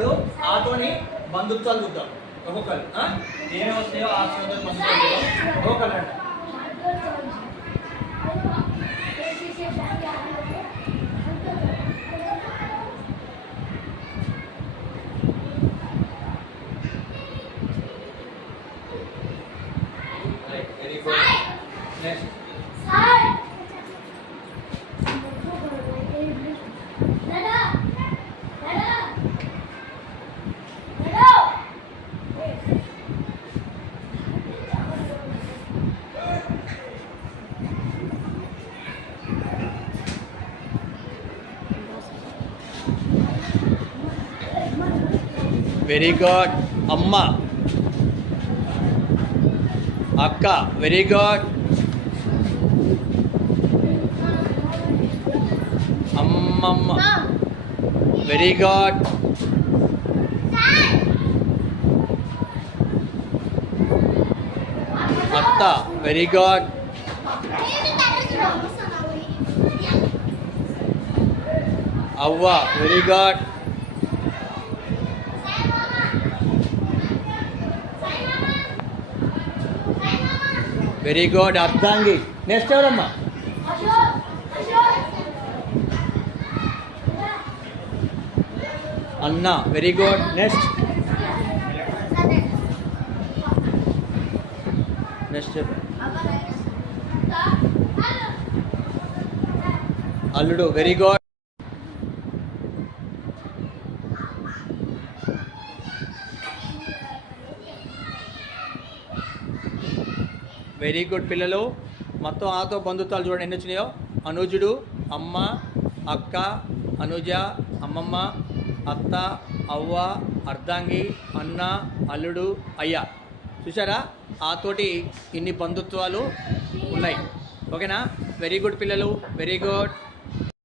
ఇప్పుడు ఆటోని బంధుత్వాలు చూద్దాం. ఒక్కొక్కరు ఏమేమి వస్తాయో ఆ బంధుత్వాలు ఒక్కొక్కరు అంట. Very good next very good అమ్మ అక్క వెరీ గుడ్ అమ్మమ్మ వెరీ గుడ్ అత్త వెరీ గుడ్ అవ్వ వెరీ గుడ్ అర్ధాంగి నెక్స్ట్ ఎవరమ్మా అన్న వెరీ గుడ్ నెక్స్ట్ నెక్స్ట్ అల్లుడు వెరీ గుడ్ వెరీ గుడ్ పిల్లలు. మొత్తం ఆతో బంధుత్వాలు చూడండి ఎన్ని వచ్చినాయో. అనుజుడు అమ్మ అక్క అనుజ అమ్మమ్మ అత్త అవ్వ అర్ధాంగి అన్న అల్లుడు అయ్య. చూసారా ఆతోటి ఇన్ని బంధుత్వాలు ఉన్నాయి. ఓకేనా? వెరీ గుడ్ పిల్లలు. Very good.